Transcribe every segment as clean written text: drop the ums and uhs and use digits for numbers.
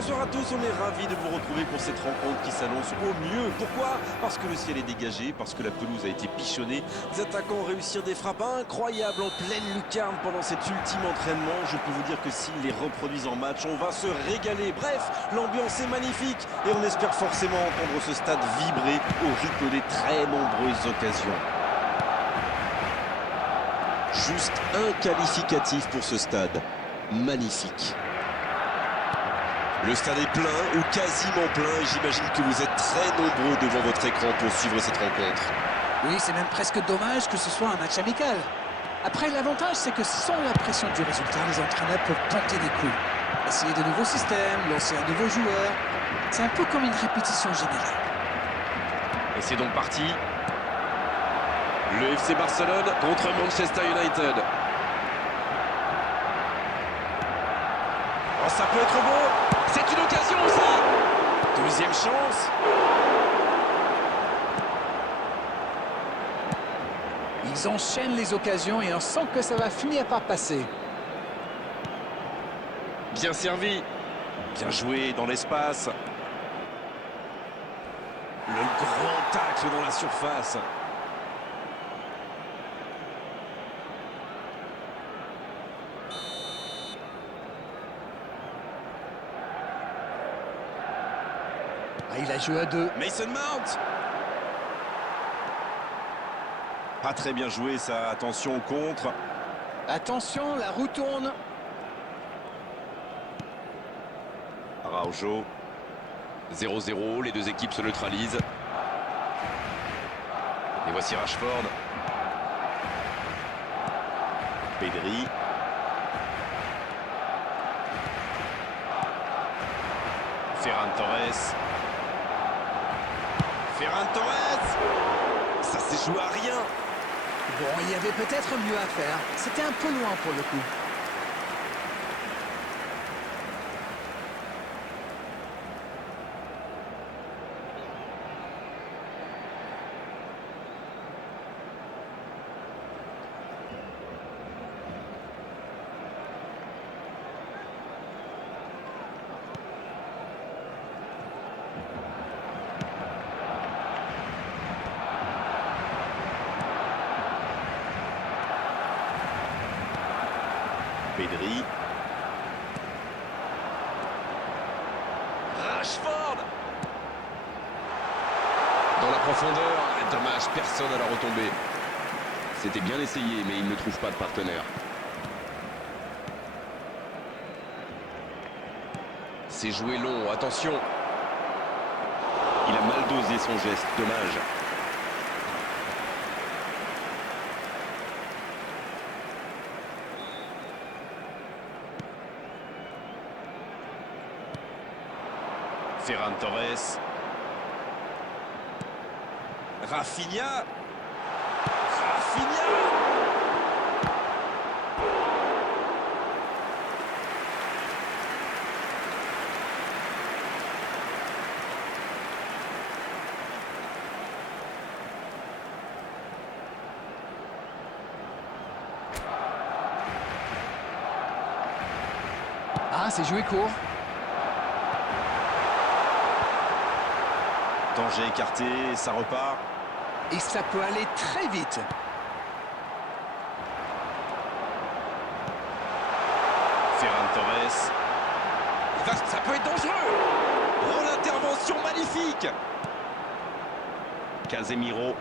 Bonsoir à tous, on est ravis de vous retrouver pour cette rencontre qui s'annonce au mieux. Pourquoi? Parce que le ciel est dégagé, parce que la pelouse a été pichonnée. Les attaquants réussirent des frappes incroyables en pleine lucarne pendant cet ultime entraînement. Je peux vous dire que s'ils les reproduisent en match, on va se régaler. Bref, l'ambiance est magnifique et on espère forcément entendre ce stade vibrer au rythme des très nombreuses occasions. Juste un qualificatif pour ce stade. Magnifique. Le stade est plein ou quasiment plein et j'imagine que vous êtes très nombreux devant votre écran pour suivre cette rencontre. Oui, c'est même presque dommage que ce soit un match amical. Après, l'avantage, c'est que sans la pression du résultat, les entraîneurs peuvent tenter des coups. Essayer de nouveaux systèmes, lancer un nouveau joueur. C'est un peu comme une répétition générale. Et c'est donc parti. Le FC Barcelone contre Manchester United. Oh, ça peut être beau. C'est une occasion aussi. Deuxième chance. Ils enchaînent les occasions et on sent que ça va finir par passer. Bien servi. Bien joué dans l'espace. Le grand tacle dans la surface. Ah, il a joué à deux. Mason Mount. Pas très bien joué ça, attention au contre. Attention, la roue tourne. Araujo. 0-0, les deux équipes se neutralisent. Et voici Rashford. Pedri. Ferran Torres. Ferran Torres. Ça s'est joué à rien. Bon, il y avait peut-être mieux à faire. C'était un peu loin pour le coup. Pedri. Rashford. Dans la profondeur, dommage, personne à la retombée. C'était bien essayé, mais il ne trouve pas de partenaire. C'est joué long, attention. Il a mal dosé son geste, dommage. Ferran Torres. Rafinha. Rafinha. Ah, c'est joué court. Danger écarté, ça repart. Et ça peut aller très vite. Ferran Torres. Ça peut être dangereux. Oh, l'intervention magnifique. Casemiro.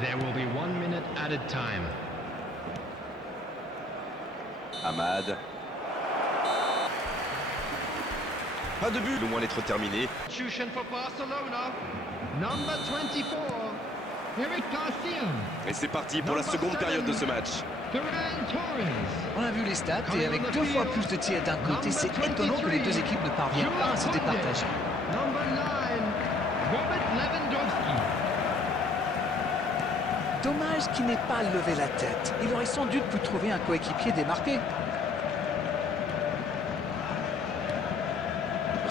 There will be 1 minute added time. Ahmad. Pas de but, loin d'être terminé. Substitution for Barcelona. Number 24. Eric Garcia. Et c'est parti pour la seconde période de ce match. Ferran Torres. On a vu les stats et avec 2 fois plus de tirs d'un côté, c'est étonnant que les deux équipes ne parviennent pas à se départager. Number 9. Robert Lewandowski. Dommage qu'il n'ait pas levé la tête. Il aurait sans doute pu trouver un coéquipier démarqué.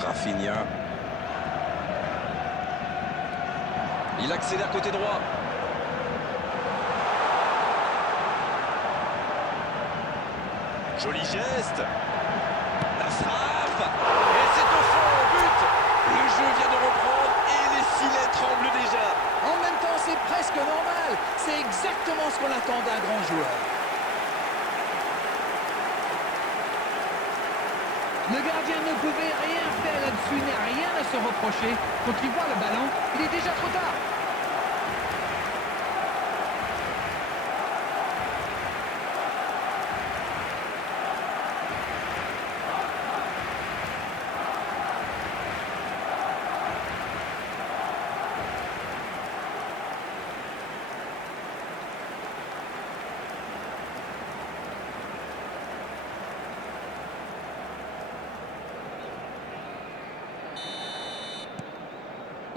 Rafinha. Il accélère côté droit. Joli geste. La frappe. Et c'est presque normal. C'est exactement ce qu'on attend d'un grand joueur. Le gardien ne pouvait rien faire là-dessus, n'a rien à se reprocher. Quand il voit le ballon, il est déjà trop tard.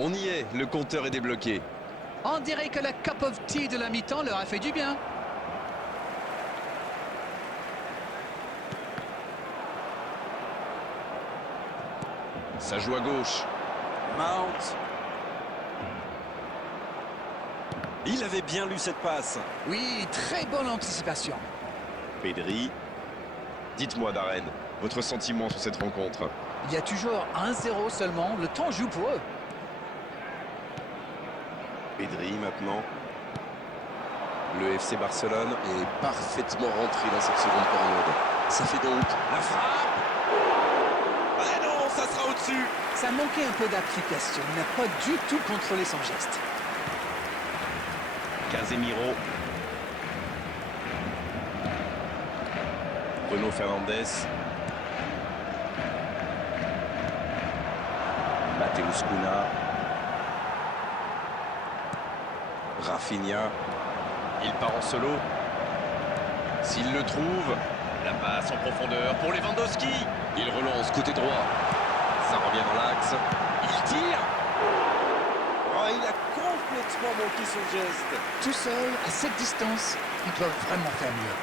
On y est, le compteur est débloqué. On dirait que la cup of tea de la mi-temps leur a fait du bien. Ça joue à gauche. Mount. Il avait bien lu cette passe. Oui, très bonne anticipation. Pedri. Dites-moi, Darren, votre sentiment sur cette rencontre? Il y a toujours 1-0 seulement. Le temps joue pour eux. Pedri maintenant. Le FC Barcelone est parfaitement rentré dans cette seconde période. Ça fait donc la frappe. Ah non, ça sera au-dessus. Ça manquait un peu d'application. Il n'a pas du tout contrôlé son geste. Casemiro. Bruno Fernandes. Mateus Cunha. Rafinha. Il part en solo. S'il le trouve, la passe en profondeur pour Lewandowski. Il relance côté droit. Ça revient dans l'axe. Il tire. Oh, il a complètement manqué son geste. Tout seul, à cette distance, ils peuvent vraiment faire mieux.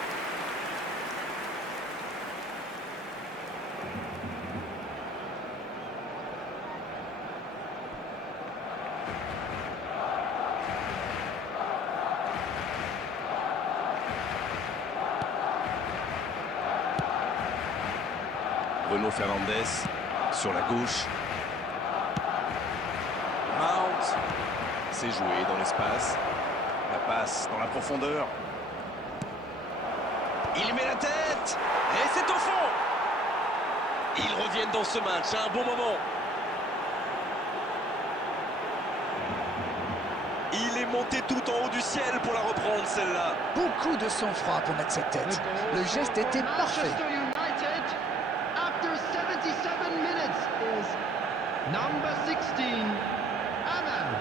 Bruno Fernandes sur la gauche. Mount. C'est joué dans l'espace. La passe dans la profondeur. Il met la tête. Et c'est au fond. Ils reviennent dans ce match à un bon moment. Il est monté tout en haut du ciel pour la reprendre celle-là. Beaucoup de sang-froid pour mettre cette tête. Le geste était parfait. Manchester United, after 77 minutes, is number 16, Ahmad.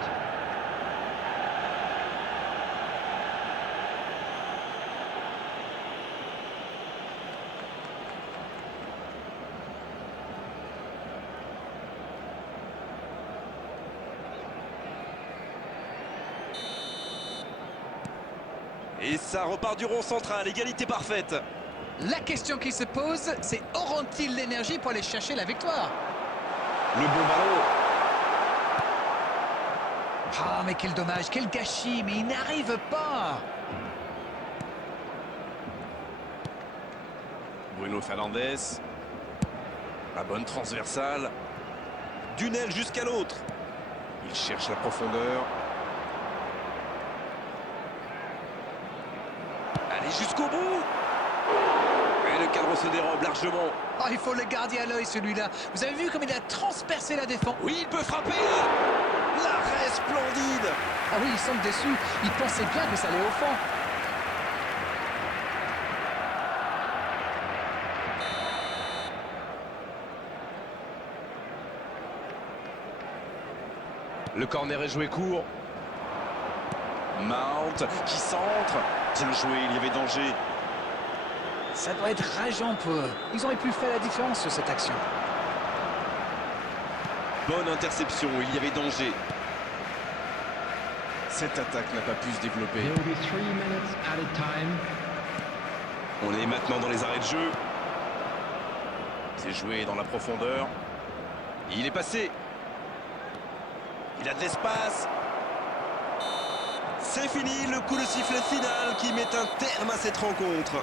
Et ça repart du rond central, égalité parfaite. La question qui se pose, c'est auront-ils l'énergie pour aller chercher la victoire? Le bon ballon. Ah, mais quel dommage, quel gâchis, mais il n'arrive pas. Bruno Fernandes. La bonne transversale. D'une aile jusqu'à l'autre. Il cherche la profondeur. Allez jusqu'au bout. Et le cadre se dérobe largement. Oh, il faut le garder à l'œil celui-là. Vous avez vu comme il a transpercé la défense? Oui, il peut frapper là. L'arrêt splendide. Ah oui, il semble déçu. Il pensait bien que ça allait au fond. Le corner est joué court. Mount qui centre. Bien joué, il y avait danger. Ça doit être rageant pour eux. Ils auraient pu faire la différence sur cette action. Bonne interception, il y avait danger. Cette attaque n'a pas pu se développer. There will be 3 minutes added time. On est maintenant dans les arrêts de jeu. C'est joué dans la profondeur. Il est passé. Il a de l'espace. C'est fini, le coup de sifflet final qui met un terme à cette rencontre.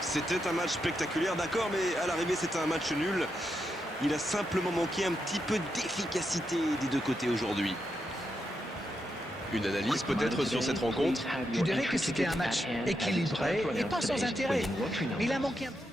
C'était un match spectaculaire, d'accord, mais à l'arrivée c'était un match nul. Il a simplement manqué un petit peu d'efficacité des deux côtés aujourd'hui. Une analyse peut-être sur cette rencontre? Je dirais que c'était un match équilibré et pas sans intérêt. Mais il a manqué un...